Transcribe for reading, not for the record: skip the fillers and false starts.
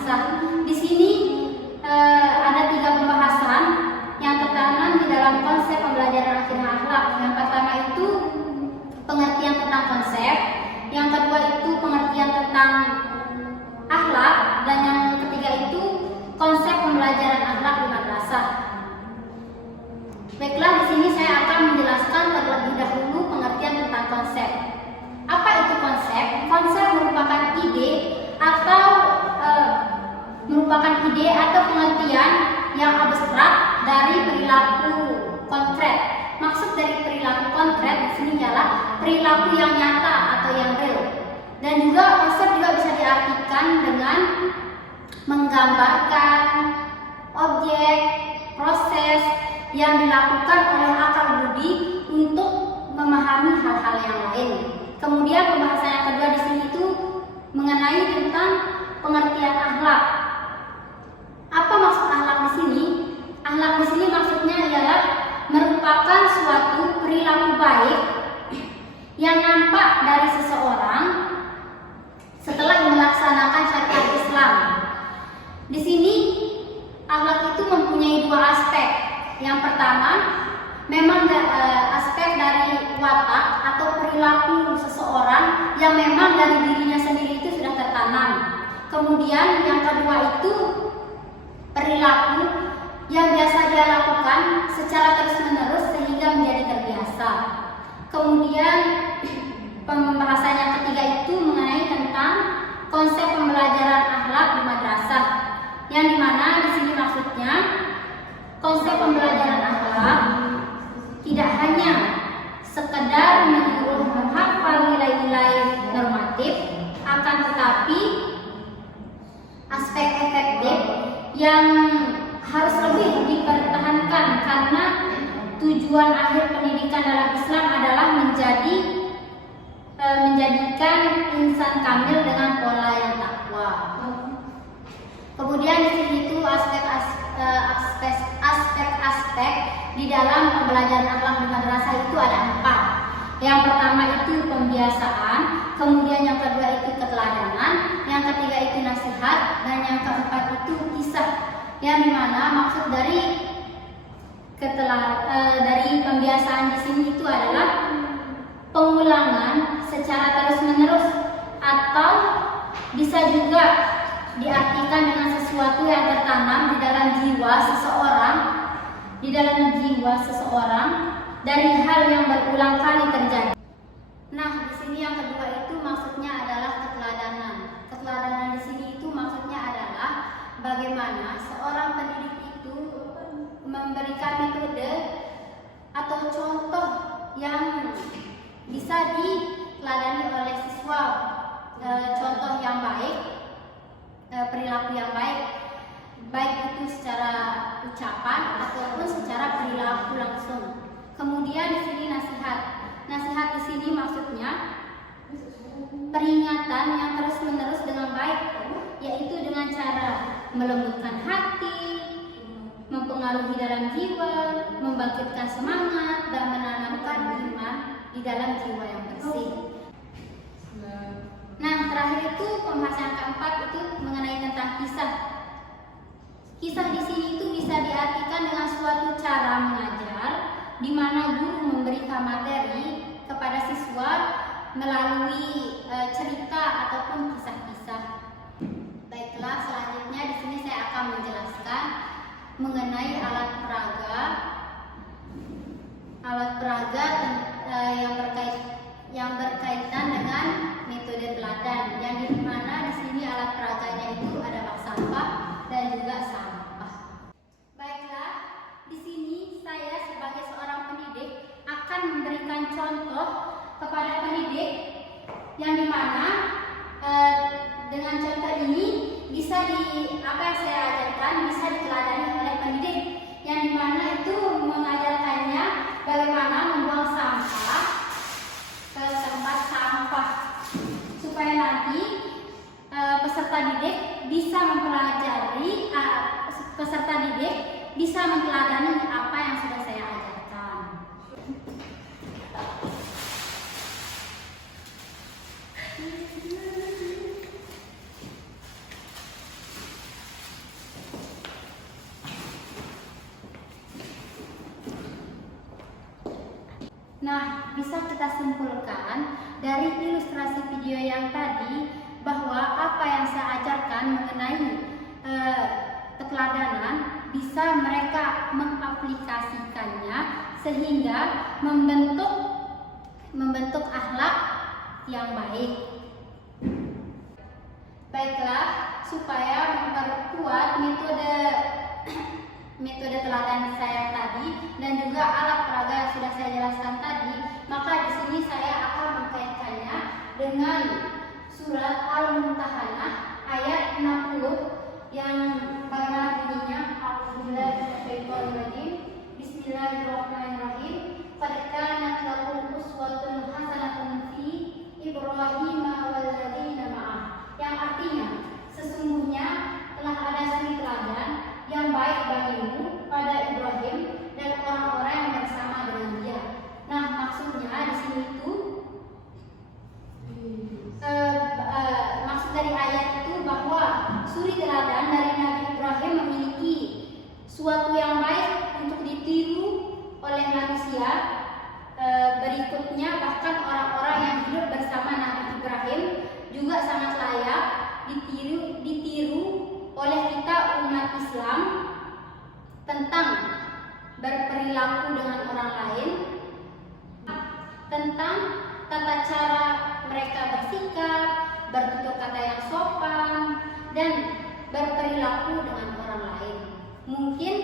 madrasah. Di sini ada 3 pembahasan yang tertanam di dalam konsep pembelajaran akidah akhlak. Yang pertama itu pengertian tentang konsep, yang kedua itu pengertian tentang akhlak, dan yang ketiga itu konsep pembelajaran akhlak di madrasah. Baiklah, di sini saya akan menjelaskan terlebih dahulu pengertian tentang konsep. Apa itu konsep? Konsep merupakan ide atau pengertian yang abstrak dari perilaku konkret. Maksud dari perilaku konkret di sini adalah perilaku yang nyata atau yang real. Dan juga konsep juga bisa diartikan dengan menggambarkan objek, proses yang dilakukan oleh akal budi untuk memahami hal-hal yang lain. Kemudian pembahasan yang kedua di sini itu mengenai tentang pengertian akhlak. Apa maksud akhlak di sini? Akhlak di sini maksudnya ialah merupakan suatu perilaku baik yang nampak dari seseorang setelah melaksanakan syariat Islam. Di sini akhlak itu mempunyai 2 aspek. Yang pertama, memang aspek dari watak atau perilaku seseorang yang memang dari dirinya sendiri itu sudah tertanam. Kemudian yang kedua itu perilaku yang biasa dia lakukan secara terus-menerus sehingga menjadi terbiasa. Kemudian pembahasan yang ketiga itu mengenai tentang konsep pembelajaran akhlak di madrasah, yang dimana di sini maksudnya konsep pembelajaran akhlak tidak hanya sekedar menyuruh menghafal nilai-nilai normatif, akan tetapi aspek efektif yang harus lebih dipertahankan, karena tujuan akhir pendidikan dalam Islam adalah menjadikan insan kamil dengan pola yang takwa. Kemudian di sini itu aspek-aspek di dalam pembelajaran akhlak di madrasah itu ada 4. Yang pertama itu pembiasaan, kemudian yang kedua itu keteladanan, yang ketiga itu nasihat, dan yang keempat itu kisah. Yang dimana maksud dari pembiasaan di sini itu adalah pengulangan secara terus-menerus, atau bisa juga diartikan dengan sesuatu yang tertanam di dalam jiwa seseorang dari hal yang berulang kali terjadi. Nah, di sini yang kedua itu maksudnya adalah keteladanan. Keteladanan di sini itu maksudnya adalah bagaimana seorang pendidik itu memberikan metode atau contoh yang bisa diteladani oleh siswa, contoh yang baik, perilaku yang baik itu secara ucapan ataupun secara perilaku langsung. Kemudian di sini nasihat. Nasihat di sini maksudnya peringatan yang terus-menerus dengan baik, yaitu dengan cara melembutkan hati, mempengaruhi dalam jiwa, membangkitkan semangat, dan menanamkan iman di dalam jiwa yang bersih. Nah, terakhir itu pembahasan keempat itu mengenai tentang kisah. Kisah di sini itu bisa diartikan dengan suatu cara mengajar di mana guru memberikan materi kepada siswa melalui cerita ataupun kisah-kisah. Baiklah, selanjutnya di sini saya akan menjelaskan mengenai alat peraga yang berkaitan dengan metode teladan, yang dimana di sini alat peraganya itu ada bak sampah dan juga sampah. Baiklah, di sini saya sebagai seorang pendidik akan memberikan contoh kepada pendidik, yang dimana dengan contoh ini apa yang saya ajarkan bisa diteladani oleh pendidik, yang dimana itu mengajarkannya bagaimana membuang sampah ke tempat sampah, supaya nanti peserta didik bisa meneladani apa yang sudah saya ajarkan. Nah, bisa kita simpulkan dari ilustrasi video yang tadi bahwa apa yang saya ajarkan mengenai keteladanan bisa mereka mengaplikasikannya sehingga membentuk akhlak yang baik. Baiklah, supaya memperkuat metode teladan saya tadi dan juga alat peraga yang sudah saya jelaskan tadi, maka di sini saya akan mengkaitkannya dengan surat Al-Mumtahanah ayat 60 yang bagaimana bunyinya? A'udzubillahi Bismillahirrahmanirrahim. Qad kanat lakum uswatun hasanatun fi Ibrahim walladzina ma'ah. Yang artinya, sesungguhnya telah ada suri teladan yang baik bagimu pada Ibrahim dan orang-orang yang bersama dengan dia. Nah, maksudnya di sini itu maksud dari ayat itu bahwa suri teladan dari Nabi Ibrahim memiliki suatu yang baik untuk ditiru oleh manusia. Berikutnya bahkan orang-orang yang hidup bersama Nabi Ibrahim juga sangat layak ditiru oleh kita umat Islam tentang berperilaku dengan orang lain, tentang tata cara mereka bersikap, bertutur kata yang sopan, dan berperilaku dengan orang lain. Mungkin